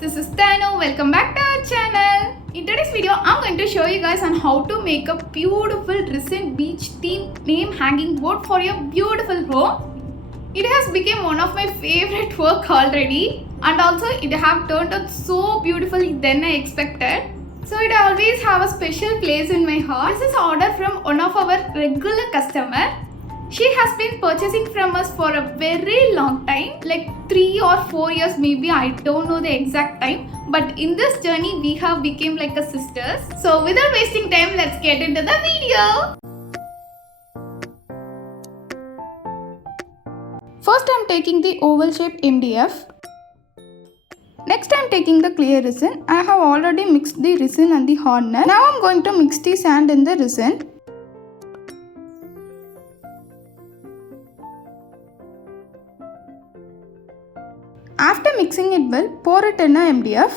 this is Tanu. Welcome back to our channel. In today's video, I'm going to show you guys on how to make a beautiful resin beach theme name hanging board for your beautiful home. It has become one of my favorite work already, and also it have turned out so beautifully than I expected. So it always have a special place in my heart. This is order from one of our regular customer. She has been purchasing from us for a very long time, like 3 or 4 years maybe, I don't know the exact time. But in this journey, we have become like a sisters. So without wasting time, let's get into the video. First I'm taking the oval shape MDF. Next I'm taking the clear resin. I have already mixed the resin and the hardener. Now I'm going to mix the sand in the resin. After mixing it well, pour it in a MDF.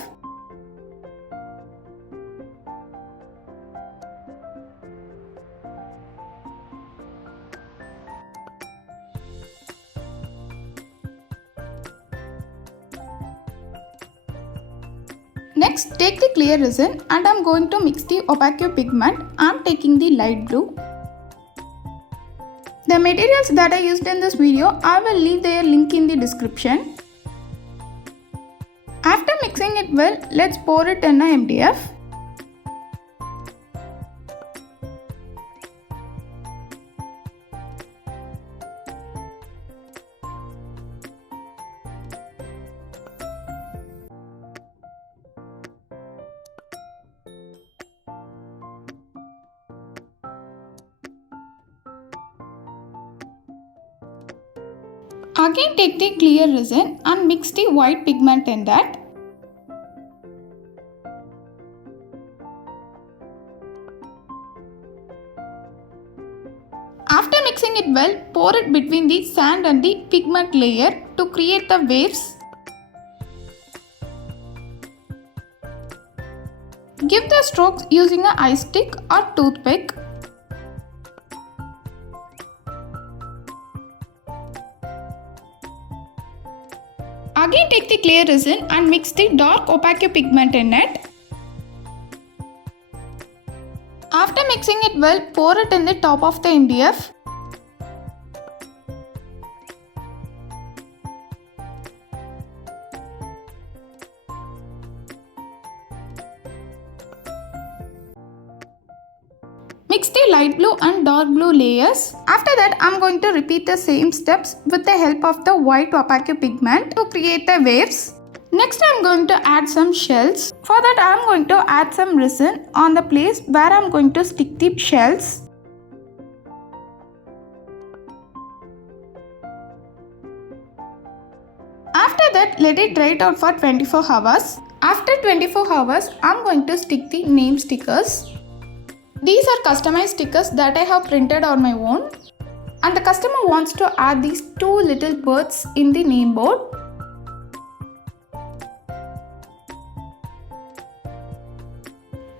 Next, take the clear resin and I am going to mix the opaque pigment. I am taking the light blue. The materials that I used in this video, I will leave their link in the description. After mixing it well, let's pour it in a MDF. Again take the clear resin and mix the white pigment in that. After mixing it well, pour it between the sand and the pigment layer to create the waves. Give the strokes using an ice stick or toothpick. Again take the clear resin and mix the dark opaque pigment in it. After mixing it well, pour it in the top of the MDF. Mix the light blue and dark blue layers. After that, I am going to repeat the same steps with the help of the white opaque pigment to create the waves. Next, I am going to add some shells. For that, I am going to add some resin on the place where I am going to stick the shells. After that, let it dry it out for 24 hours. After 24 hours, I am going to stick the name stickers. These are customized stickers that I have printed on my own. And the customer wants to add these 2 little birds in the name board.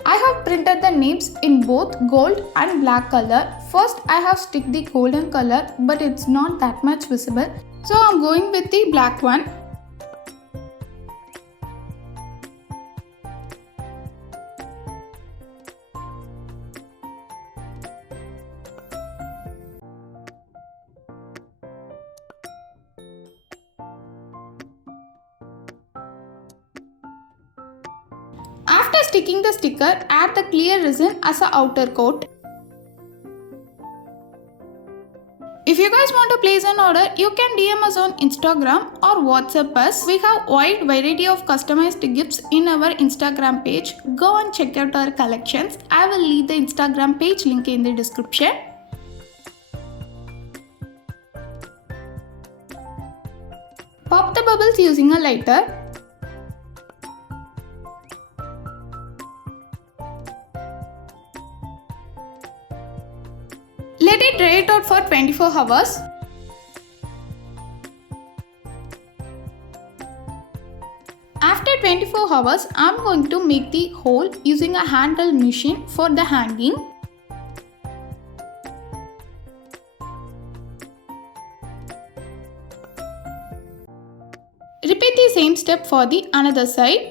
I have printed the names in both gold and black color. First I have stick the golden color, but it's not that much visible. So I'm going with the black one. After sticking the sticker, add the clear resin as an outer coat. If you guys want to place an order, you can DM us on Instagram or WhatsApp us. We have wide variety of customized gifts in our Instagram page. Go and check out our collections. I will leave the Instagram page link in the description. Pop the bubbles using a lighter. Let it dry it out for 24 hours. After 24 hours, I am going to make the hole using a handheld machine for the hanging. Repeat the same step for the another side.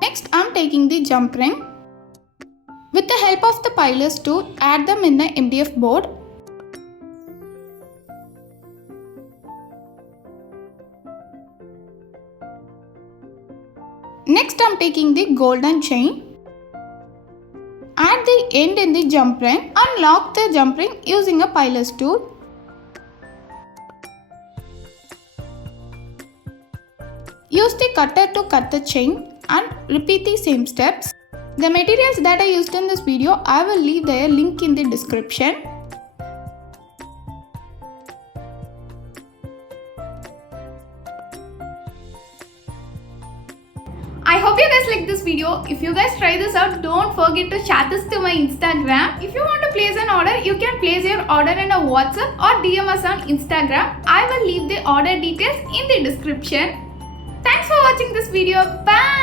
Next, I am taking the jump ring. With the help of the pilers tool, add them in the MDF board. Next, I am taking the golden chain. Add the end in the jump ring and lock the jump ring using a pilers tool. Use the cutter to cut the chain and repeat the same steps. The materials that I used in this video, I will leave their link in the description. I hope you guys like this video. If you guys try this out, don't forget to share this to my Instagram. If you want to place an order, you can place your order in a WhatsApp or DM us on Instagram. I will leave the order details in the description. Thanks for watching this video. Bye.